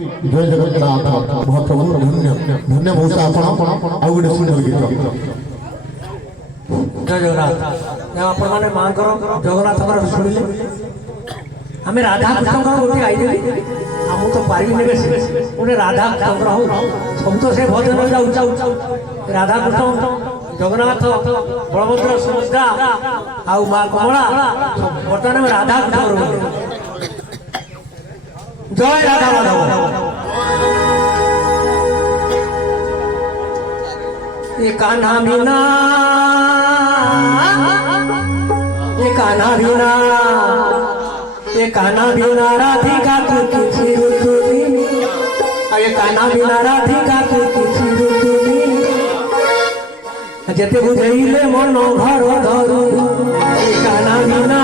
जय जगन्नाथ महाप्रभु धन्य धन्य मौसा आपण आउ गोटे सुंदर गीत जय जगन्नाथ आपण माने मां करो जगन्नाथ कर सुनिले हमें राधा कृष्ण को गोटे गाई देली हम तो पारिबी ने बेसी गोटे राधा कृष्ण हो सब तो से भजन जाऊ राधा कृष्ण जगन्नाथ बलभद्र सुभद्रा आउ मां कमला वर्तमान में राधा कृष्ण जय राधा माधव ये कान्हा बिना ये कान्हा बिना ये कान्हा बिना राधिका को किसी ऋतु ये कान्हा बिना राधिका को किसी ऋतु जेते बुझेइले मन घर धरू ये कान्हा बिना